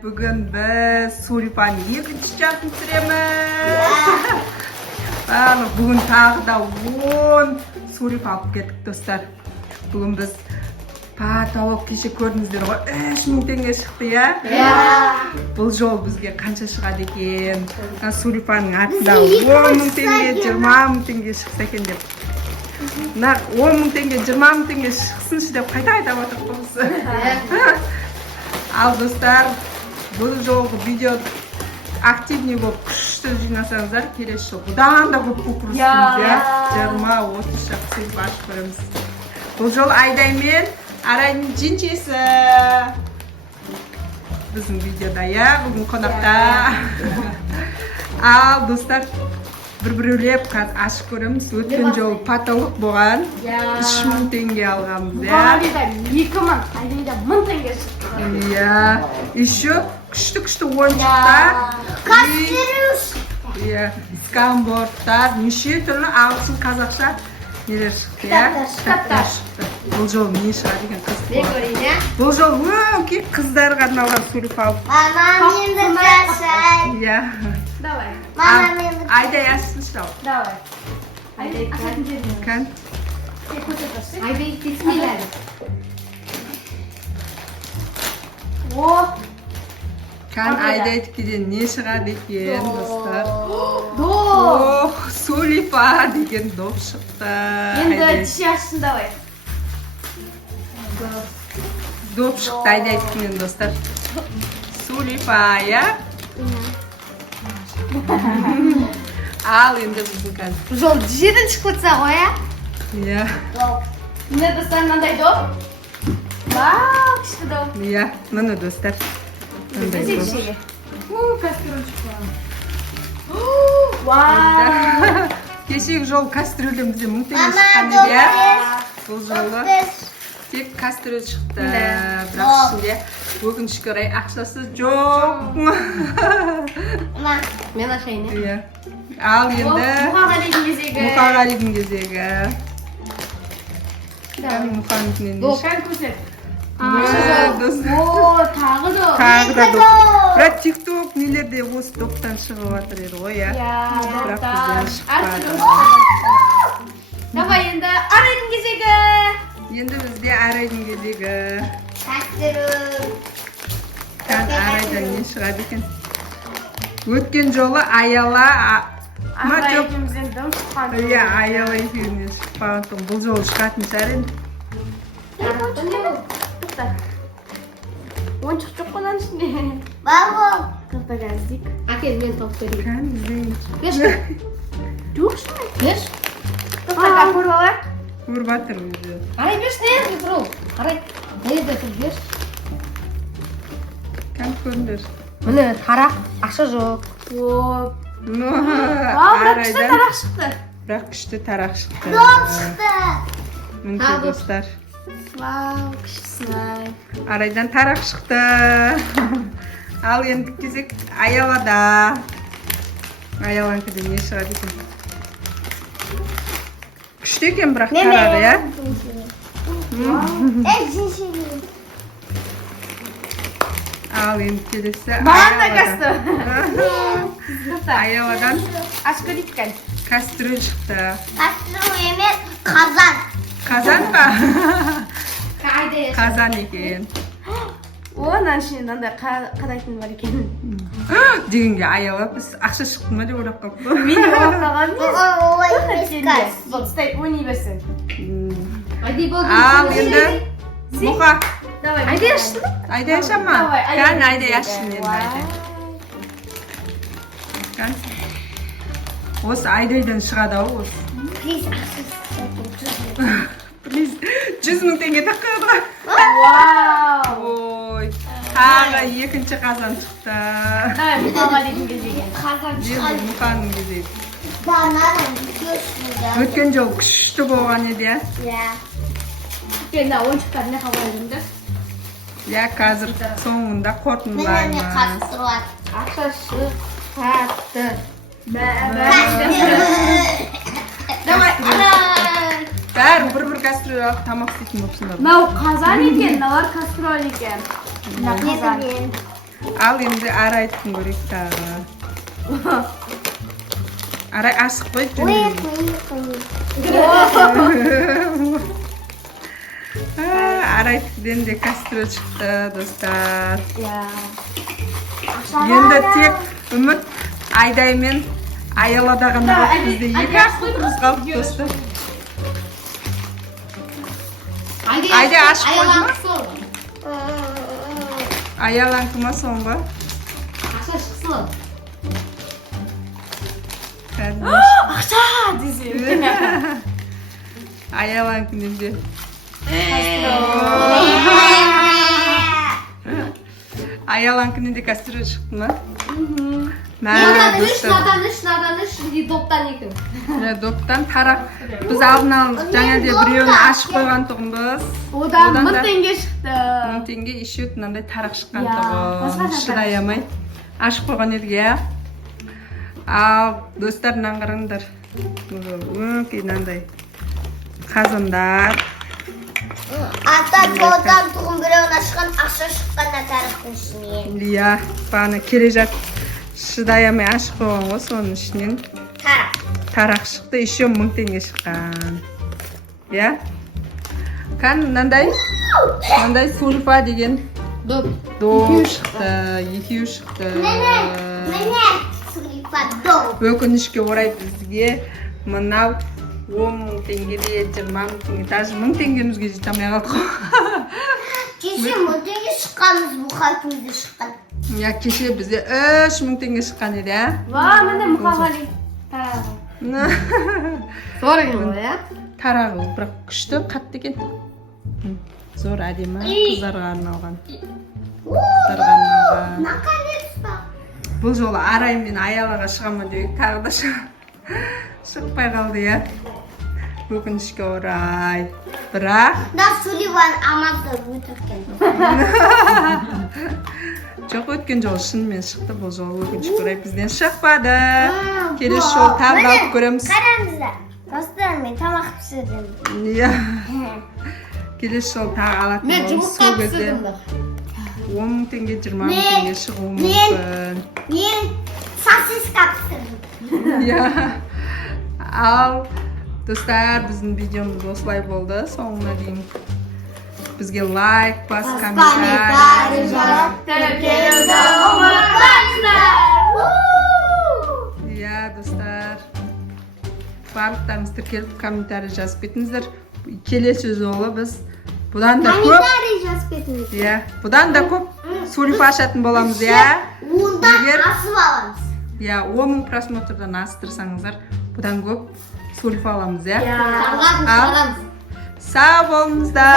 бүгін біз Сурипаның екінші жасын түсіреміз. Бүгін тағы да 10 Сурипа алып кеттік, достар. Бүгін біз тауып кеше көрдіңіздер ғой, 3000 теңге шықты, я? Бұл жол бізге қанша шығады екен? Сурипаның атында 10.000 теңге, 20.000 теңге шықса екен деп. 10.000 теңге, 20.000 теңге шықсыншы деп қайта отырып тұрмыз. Ал достар, бұл жолғы видео активный болып күшті жинасаңыздар, келесі жол бұдан да көп көрсетеміз, 20-30 шақты ашып көреміз. Бұл жол Айдай мен Арайдың жеңешесі. Біздің видеода, бүгін қонақта. Ал достар, бір-біреулеп қазір ашып көреміз. Өткен жол потолок болған. 3000 теңге алғанбыз. Айдайда 2000, Айдайда 1000 теңге шықты. Еще күшті ойыншықтар. Скамбордтар, неше түрлі ағылшын қазақша нелер шықты, кітаптар шықты. Бұл жол не шығады екен қызық болады. Бұл жол өңкей қыздарға арналған Сурипа алып. Мама, мен de жасай. Давай. Мама, мен de. Айдай ашсыншы ал. Давай. Айдай ашатын жеріне. Кән. Айдай тесмейләді. Кән Айдайдікеден не шығады екен, достар? Доп! Сурипа деген доп шықты. Енді тіше ашсын, давай. Доп шықты Айдайдікеден, достар. Сурипа, я? Ал енді біздің кән. Жол жерден шығып өтсе ғой, Я? Міне достар, мынандай доп. Вау, күшті доп. Я, мұны достар. Кәстрөль шыққан. Вау! Кешегі жол кастрөлімізде 1000 теңге шыққан еді. Бұл жолы тек кастрөл шықты. Бірақ ішінде өкінішке орай ақшасы жоқ. Мен ашайын, Ал енді Мұқағалидің кезегі. Мұқағалидің Доқан көсет. Тағы да доп. Бірақ тикток нелерде осы доптан шығып жатыр еді ғой, бірақ бізден шықпады. Давай енді Арайдың кезегі. Енді бізге Арайдың кезегі. Кәстрөл. Кән Арайдан не шығады екен? Өткен жолы Аяла Арайдымызден дым шыққан. Аяла екеуінен шықпаған соң бұл жолы шығатын шығар енді. Ойыншық жоқ қой ішінде. Бар ғой. Тоқтаға іздейік. Әкел, мен топ берейін. Кән іздейін. Беш көр. Жоқ шынай. Беш. Тоқтаға көріп алайық. Көріп жатыр өзі. Арай беш, не? Тұру. Арай. Дәйді тұр беш. Кән көріндір. Міне тарақ, ақша жоқ. Бірақ күшті тарақ шықты. Доп шықты. Мінекей достар. Вау, күштісін. Арайдан тарақ шықты. Ал енді кезек Аялада. Аяланкіде не шығады екен? Күшті екен бірақ тарағы, я? Ал енді келесі Аяладан Ашкөліткән. кастрөл шықты. Кәстрөл емес, қазан. Қазан ба? Қазан екен. Оның ішінде мынандай қадайтын бар екен. Дегенге Аяла біз ақша шықты ма деп ойлап қалып қой. Мен ойлап қалған Олай емес кәс. Бұл стай ойнай берсін. Ал енді Мұқа. Айдай ашсын ба? Айдай аша ма? Кән Айдай ашсын енді Айдай. Кән. Осы Айдайдан шығады ау осы. Плиз, 100.000 теңге таққады ғой. Ой, тағы екінші қазан шықты. Мұқағалидің кезегі. Мұқаның кезегі. Данадан көшті. Өткен жол күшті болған еді, я? Енді ойыншықтар не қабылдайды? Я қазір соңында Міне қорытындылаймын. кәстрөл. Ақшасы қатты. Давай, Бәрі бір кастрөл алып тамақ істейтін болыпсыңдар. Мынау қазан екен, мыналар кастроль екен. Мына қазан. Ал енді Арайдың көрейік тағы. Арай ашық қой жүндей. Арайдың де кастрюль шықты, достар. Енді тек үміт Айдай мен Аялада ғана бар бізде екі ақпыз қалды, достар. Айдай ашық қойды ма? Аяланқы ма соңғы? Ақша шықсын. Ақша десем. Аяланқы немде. Аяланқы немде кастрюль шықты ма? Надан үш, доптан екі. Доптан тарақ. Біз алдын алып жаңа де біреуін ашып қойған тұғынбыз. Одан 1000 теңге шықты. 1000 теңге еще мынандай тарақ шыққан тұғын. Шыдай алмай. Ашып қойған едіге. Ал достар мынаны қараңдар. Мынандай қазандар. Ата жолдан тұғын біреуін ашқан ақша шыққанда тарақтың ішінен. Иә, баны келе жат. Шыдай алмай ашып қойған ғой, соның ішінен тарақ шықты, еще 1000 теңге шыққан. Иә? Қан мынандай сульфа деген доп шықты, екеу шықты. Міне, сульфа доп. Өкінішке орай бізге мынау 10.000 теңге де 20.000 теңге, даже 1000 теңгемізге жете алмай қалдық қой. Кеше 1000 теңге шыққанбыз, мұқалпымызды шыққан. Я кеше бізде 3000 теңге шыққан еді, ә? Ва, міне мұқағали тарағы. Зор екен ғой, ә? Тарағы, бірақ күшті, қатты екен. Зор әдемі, қыздарға арналған. Наконец-то. Бұл жолы Арай мен Аялаға шығамын деп тағы да шықпай қалды, иә? Өкінішке орай. Бірақ Да, Суливан амазды өтіркен. жоқ, өткен жол шынымен шықты, бұл жолы өкінішке орай бізден шықпады. Келесі жол тағы алып көреміз. Қараңыздар. Достар, мен тамақ пісірдім. Иә. Келесі жол тағы алатын Мен боламыз. жұмыртқа Сол кезде пісірдім. 10.000 теңге, 20.000 теңге шығуы мүмкін. Мен сосиска пісірдім. Иә. Ал достар, біздің видеомыз осылай болды. Соңына дейін бізге лайк бас, комментарий жазып. Тіркелуді ұмытпаңыздар. Иә, достар. Барлықтарыңыз тіркеліп комментарий жазып кетіңіздер. Келесі жолы біз бұдан да көп, Комментарий жазып кетіңіз. иә, бұдан да көп сульфа ашатын боламыз, иә. Ондан Егер- асып аламыз. Иә, 10.000 просмотрдан асырсаңыздар, бұдан көп сульфа аламыз, иә. Тарға Сау болыңыздар.